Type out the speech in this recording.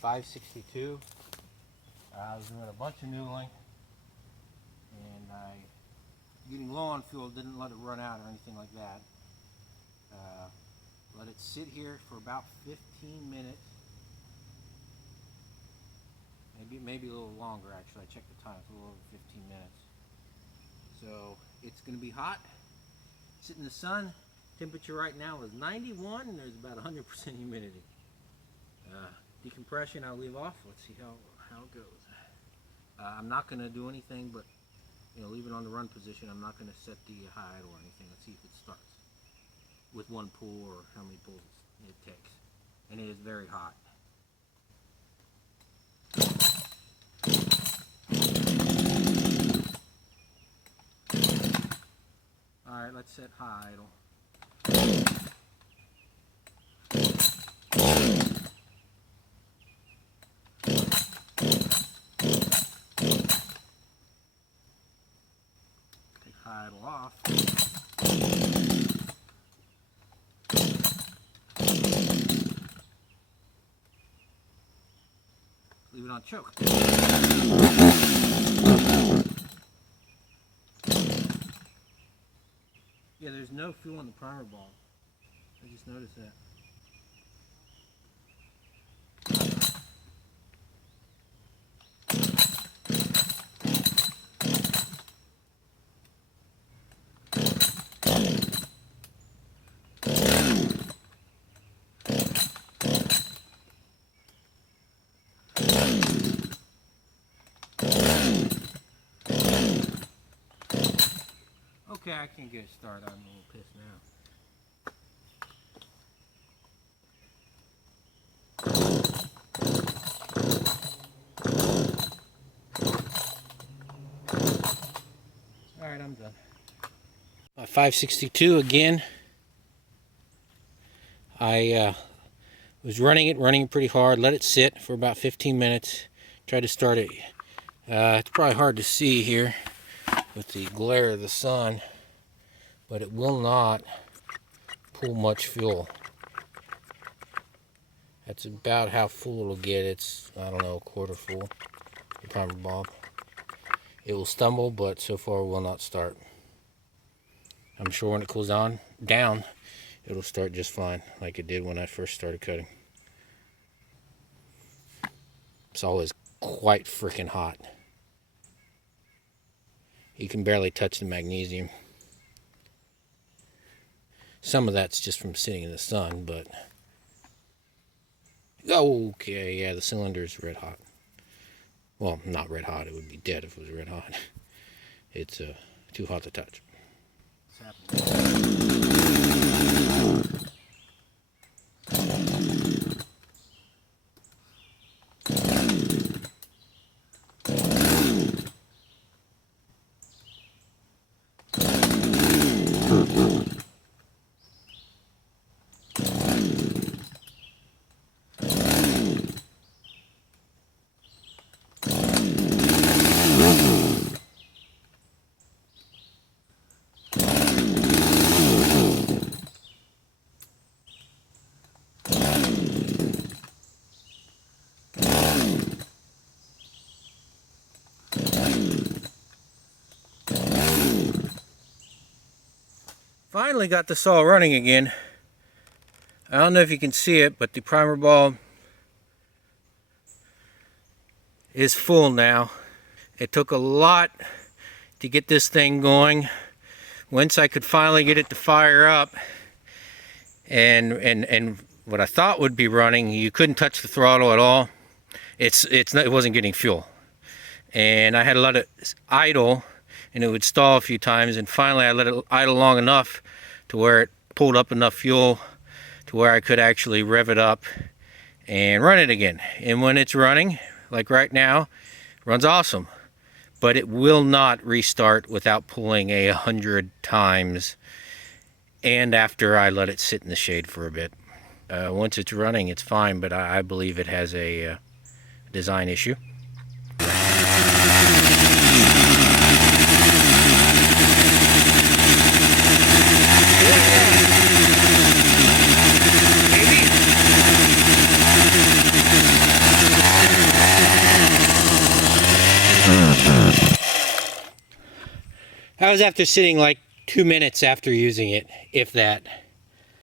562. I was doing a bunch of noodling, and getting low on fuel, didn't let it run out or anything like that. Let it sit here for about 15 minutes. Maybe a little longer actually. I checked the time, it's a little over 15 minutes. So it's going to be hot. Sit in the sun. Temperature right now is 91 and there's about 100% humidity. Decompression I'll leave off. Let's see how it goes. I'm not going to do anything but leave it on the run position. I'm not going to set the high idle or anything. Let's see if it starts with one pull or how many pulls it takes. And it is very hot. Alright, let's set high idle. Take high idle off. Leave it on choke. Yeah, there's no fuel in the primer bulb. I just noticed that. Okay, I can get it started. I'm a little pissed now. Alright, I'm done. 562 again. I was running it pretty hard, let it sit for about 15 minutes, tried to start it. It's probably hard to see here with the glare of the sun, but it will not pull much fuel. That's about how full it'll get. It's, I don't know, a quarter full, the primer bulb. It will stumble, but so far will not start. I'm sure when it cools down, it'll start just fine, like it did when I first started cutting. It's always quite freaking hot. You can barely touch the magnesium. Some of that's just from sitting in the sun, but okay, yeah, the cylinder's red hot. Well, not red hot, it would be dead if it was red hot. It's too hot to touch. Finally got the saw running again. I don't know if you can see it, but the primer bulb is full now. It took a lot to get this thing going. Once I could finally get it to fire up and what I thought would be running, you couldn't touch the throttle at all. It wasn't getting fuel. And I had to let it idle, and it would stall a few times, and finally I let it idle long enough to where it pulled up enough fuel to where I could actually rev it up and run it again. And when it's running, like right now, it runs awesome. But it will not restart without pulling 100 times, and after I let it sit in the shade for a bit. Once it's running, it's fine, but I believe it has a design issue. That was after sitting like 2 minutes after using it, if that.